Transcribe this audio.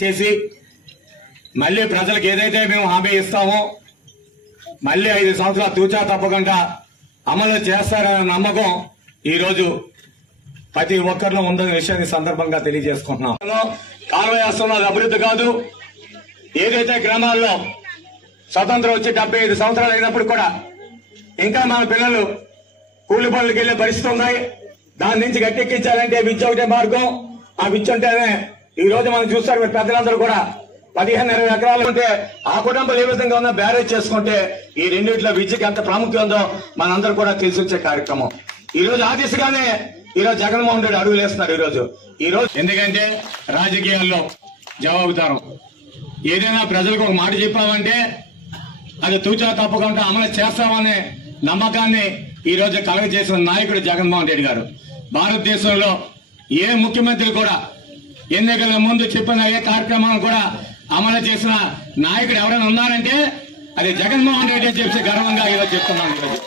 చేసి మళ్ళీ ప్రజలకు ఏదైతే మేము హామీ ఇస్తామో మళ్ళీ 5 సంవత్సరాలు తూచా తప్పకుండా అమలు చేస్తారనే నమ్మకం ఈ రోజు ప్రతి ఒక్కరిలో ఉందనే విషయాన్ని సందర్భంగా తెలియజేసుకుంటున్నాం. కాలువ వేస్తున్నది అభివృద్ధి కాదు. ఏదైతే గ్రామాల్లో స్వతంత్రం వచ్చి 75 సంవత్సరాలు అయినప్పుడు కూడా ఇంకా మన పిల్లలు కూలి పనులకు వెళ్లే పరిస్థితి ఉన్నాయి. దాని నుంచి గట్టెక్కించాలంటే విద్య ఒకటే మార్గం. ఆ విద్య ఉంటేనే ఈ రోజు మనం చూస్తారు పెద్దలందరూ కూడా 15-20 ఎకరాలు ఉంటే ఆ కుటుంబాలు ఏ విధంగా ఉన్నా బ్యారేజ్ చేసుకుంటే ఈ రెండింటిలో విద్యకి ఎంత ప్రాముఖ్యం ఉందో మనందరూ కూడా తెలిసి వచ్చే కార్యక్రమం. ఈ రోజు ఆ దిశగానే ఈ రోజు జగన్మోహన్ రెడ్డి అడుగులు వేస్తున్నారు. ఈ రోజు ఎందుకంటే రాజకీయాల్లో జవాబుదారం ఏదైనా ప్రజలకు ఒక మాట చెప్పామంటే అది తూచా తప్పకుండా అమలు చేస్తామనే నమ్మకాన్ని ఈ రోజు కలుగజేసిన నాయకుడు జగన్మోహన్ రెడ్డి గారు. భారతదేశంలో ఏ ముఖ్యమంత్రి కూడా ఎన్నికల ముందు చెప్పిన ఏ కార్యక్రమాన్ని కూడా అమలు చేసిన నాయకుడు ఎవరైనా ఉన్నారంటే అది జగన్మోహన్ రెడ్డి అని చెప్పి గర్వంగా ఈరోజు చెప్తున్నాను.